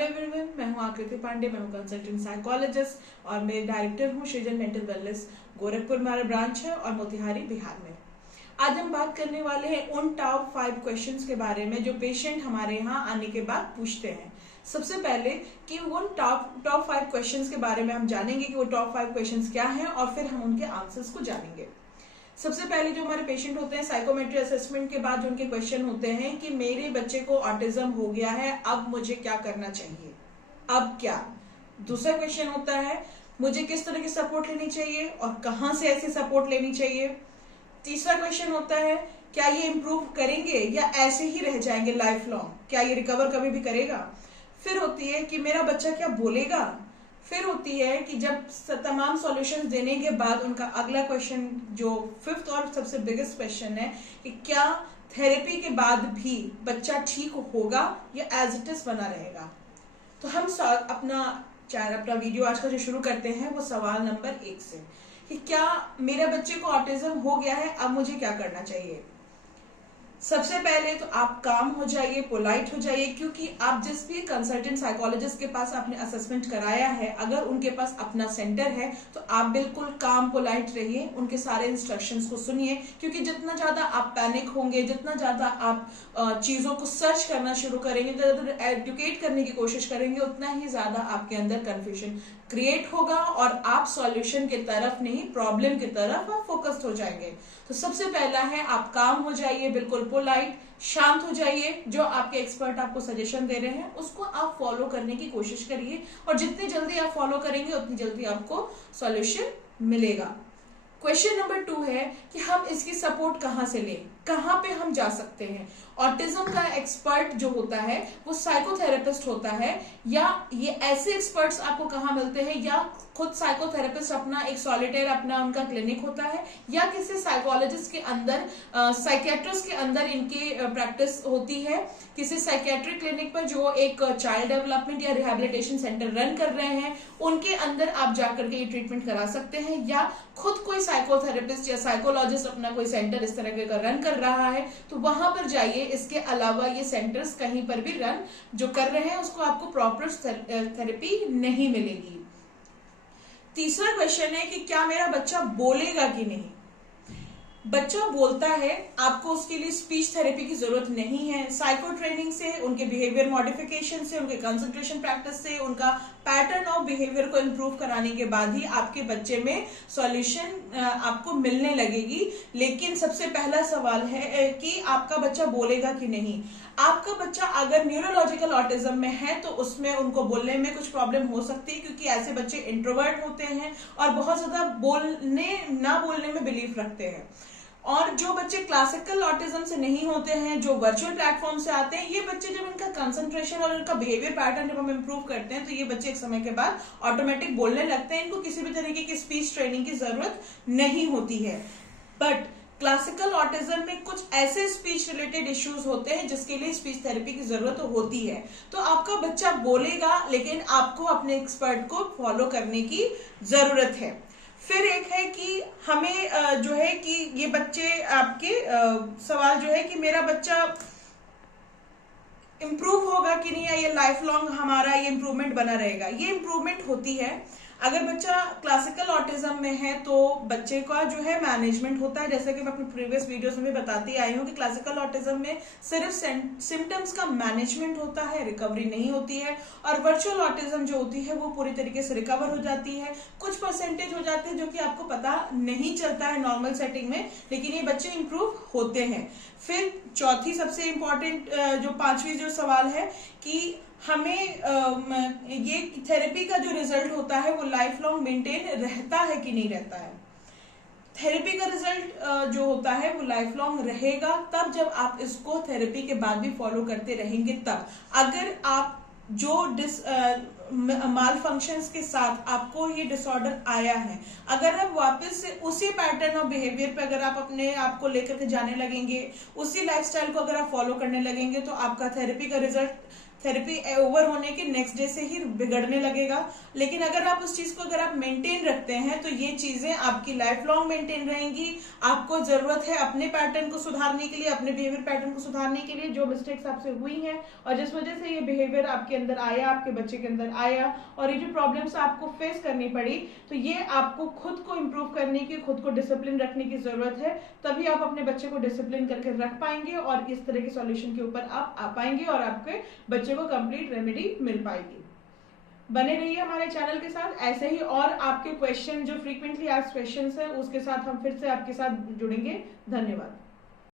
Hello everyone, मैं हूं आकृति पांडे। मैं हूं कंसल्टेंट साइकोलॉजिस्ट और मैं डायरेक्टर हूं सृजन मेंटल वेलनेस। गोरखपुर में हमारा ब्रांच है और मोतिहारी बिहार में। आज हम बात करने वाले हैं उन टॉप 5 क्वेश्चंस के बारे में जो पेशेंट हमारे यहाँ आने के बाद पूछते हैं। सबसे पहले कि उन टॉप 5 क्वेश्चंस के बारे में हम जानेंगे कि वो टॉप 5 क्वेश्चंस क्या हैं और फिर हम उनके आंसर्स को जानेंगे। सबसे पहले जो हमारे पेशेंट होते हैं, साइकोमेट्री असेसमेंट के बाद जो उनके क्वेश्चन होते हैं कि मेरे बच्चे को ऑटिज्म हो गया है, अब मुझे क्या करना चाहिए, अब क्या। दूसरा क्वेश्चन होता है मुझे किस तरह की सपोर्ट लेनी चाहिए और कहाँ से ऐसी सपोर्ट लेनी चाहिए। तीसरा क्वेश्चन होता है क्या ये इम्प्रूव करेंगे या ऐसे ही रह जाएंगे लाइफ लॉन्ग, क्या ये रिकवर कभी भी करेगा। फिर होती है कि मेरा बच्चा क्या बोलेगा। फिर होती है कि जब तमाम सॉल्यूशंस देने के बाद उनका अगला क्वेश्चन जो 5th और सबसे बिगेस्ट क्वेश्चन है कि क्या थेरेपी के बाद भी बच्चा ठीक होगा या एज इट इज बना रहेगा। तो हम अपना वीडियो आज का जो शुरू करते हैं वो सवाल नंबर 1 से कि क्या मेरे बच्चे को ऑटिज्म हो गया है, अब मुझे क्या करना चाहिए। सबसे पहले तो आप काम हो जाइए, पोलाइट हो जाइए, क्योंकि आप जिस भी कंसल्टेंट साइकोलॉजिस्ट के पास आपने असेसमेंट कराया है, अगर उनके पास अपना सेंटर है तो आप बिल्कुल काम पोलाइट रहिए, उनके सारे इंस्ट्रक्शंस को सुनिए। क्योंकि जितना ज्यादा आप पैनिक होंगे, जितना ज्यादा आप चीजों को सर्च करना शुरू करेंगे, ज्यादा एडुकेट करने की कोशिश करेंगे, उतना ही ज्यादा आपके अंदर कंफ्यूजन क्रिएट होगा और आप सॉल्यूशन की तरफ नहीं प्रॉब्लम की तरफ आप फोकस्ड हो जाएंगे। तो सबसे पहला है आप काम हो जाइए, बिल्कुल पोलाइट, शांत हो जाइए। जो आपके एक्सपर्ट आपको सजेशन दे रहे हैं उसको आप फॉलो करने की कोशिश करिए और जितनी जल्दी आप फॉलो करेंगे उतनी जल्दी आपको सॉल्यूशन मिलेगा। क्वेश्चन नंबर 2 है कि हम इसकी सपोर्ट कहाँ से लें, कहाँ पे हम जा सकते हैं। ऑटिज्म का एक्सपर्ट जो होता है वो साइकोथेरेपिस्ट होता है, या ये ऐसे एक्सपर्ट्स आपको कहाँ मिलते हैं, या खुद साइकोथेरेपिस्ट अपना एक सॉलिटेयर अपना उनका क्लिनिक होता है, या किसी साइकोलॉजिस्ट के अंदर साइकियाट्रिस्ट के अंदर इनकी प्रैक्टिस होती है। किसी साइकियाट्रिक क्लिनिक पर जो एक चाइल्ड डेवलपमेंट या रिहैबिलिटेशन सेंटर रन कर रहे हैं उनके अंदर आप जाकर के ये ट्रीटमेंट करा सकते हैं, या खुद कोई साइकोथेरेपिस्ट या साइकोलॉजिस्ट अपना कोई सेंटर इस तरह का रन कर रहा है तो वहां पर जाइए। इसके अलावा ये सेंटर्स कहीं पर भी रन जो कर रहे हैं उसको आपको प्रॉपर थेरेपी नहीं मिलेगी। तीसरा क्वेश्चन है कि क्या मेरा बच्चा बोलेगा कि नहीं। बच्चा बोलता है, आपको उसके लिए स्पीच थेरेपी की जरूरत नहीं है। साइको ट्रेनिंग से, उनके बिहेवियर मॉडिफिकेशन से, उनके कंसंट्रेशन प्रैक्टिस से, उनका पैटर्न ऑफ बिहेवियर को इम्प्रूव कराने के बाद ही आपके बच्चे में सॉल्यूशन आपको मिलने लगेगी। लेकिन सबसे पहला सवाल है कि आपका बच्चा बोलेगा कि नहीं। आपका बच्चा अगर न्यूरोलॉजिकल ऑटिज्म में है तो उसमें उनको बोलने में कुछ प्रॉब्लम हो सकती है, क्योंकि ऐसे बच्चे इंट्रोवर्ट होते हैं और बहुत ज्यादा ना बोलने में बिलीव रखते हैं। और जो बच्चे क्लासिकल ऑटिज्म से नहीं होते हैं, जो वर्चुअल प्लेटफॉर्म से आते हैं, ये बच्चे जब इनका कंसंट्रेशन और इनका बिहेवियर पैटर्न जब हम इम्प्रूव करते हैं तो ये बच्चे एक समय के बाद ऑटोमेटिक बोलने लगते हैं। इनको किसी भी तरीके की स्पीच ट्रेनिंग की जरूरत नहीं होती है। बट क्लासिकल ऑटिज्म में कुछ ऐसे स्पीच रिलेटेड इश्यूज होते हैं जिसके लिए स्पीच थेरेपी की जरूरत होती है। तो आपका बच्चा बोलेगा, लेकिन आपको अपने एक्सपर्ट को फॉलो करने की जरूरत है। फिर एक है कि हमें जो है कि ये बच्चे आपके सवाल जो है कि मेरा बच्चा इम्प्रूव होगा कि नहीं, या ये लाइफ लॉन्ग हमारा ये इम्प्रूवमेंट बना रहेगा। ये इम्प्रूवमेंट होती है अगर बच्चा क्लासिकल ऑटिज्म में है तो बच्चे का जो है मैनेजमेंट होता है। जैसे कि मैं अपने प्रीवियस वीडियोस में भी बताती आई हूँ कि क्लासिकल ऑटिज्म में सिर्फ सिम्टम्स का मैनेजमेंट होता है, रिकवरी नहीं होती है। और वर्चुअल ऑटिज्म जो होती है वो पूरी तरीके से रिकवर हो जाती है। कुछ परसेंटेज हो जाते हैं जो कि आपको पता नहीं चलता है नॉर्मल सेटिंग में, लेकिन ये बच्चे इंप्रूव होते हैं। फिर चौथी सबसे इम्पोर्टेंट जो 5वीं जो सवाल है कि हमें ये थेरेपी का जो रिजल्ट होता है वो लाइफ लॉन्ग मेंटेन रहता है कि नहीं रहता है। थेरेपी का रिजल्ट जो होता है वो लाइफ लॉन्ग रहेगा तब जब आप इसको थेरेपी के बाद भी फॉलो करते रहेंगे तब। अगर आप जो माल फंक्शंस के साथ आपको ये डिसऑर्डर आया है, अगर आप वापस से उसी पैटर्न ऑफ बिहेवियर पे अगर आप अपने आप को लेकर के जाने लगेंगे, उसी लाइफस्टाइल को अगर आप फॉलो करने लगेंगे तो आपका थेरेपी का रिजल्ट थेरेपी ओवर होने के नेक्स्ट डे से ही बिगड़ने लगेगा। लेकिन अगर आप उस चीज को अगर आप मेंटेन रखते हैं तो ये चीजें आपकी लाइफ लॉन्ग मेंटेन रहेंगी। आपको जरूरत है अपने पैटर्न को सुधारने के लिए, अपने बिहेवियर पैटर्न को सुधारने के लिए, जो मिस्टेक्स आपसे हुई हैं और जिस वजह से ये बिहेवियर आपके अंदर आया, आपके बच्चे के अंदर आया और ये जो प्रॉब्लम्स आपको फेस करनी पड़ी, तो ये आपको खुद को इम्प्रूव करने की, खुद को डिसिप्लिन रखने की जरूरत है। तभी आप अपने बच्चे को डिसिप्लिन करके रख पाएंगे और इस तरह के सॉल्यूशन के ऊपर आप आ पाएंगे और आपके बच्चे को कंप्लीट रेमेडी मिल पाएगी। बने रहिए हमारे चैनल के साथ। ऐसे ही और आपके क्वेश्चन जो फ्रीक्वेंटली आस्क्ड क्वेश्चंस है उसके साथ हम फिर से आपके साथ जुड़ेंगे। धन्यवाद।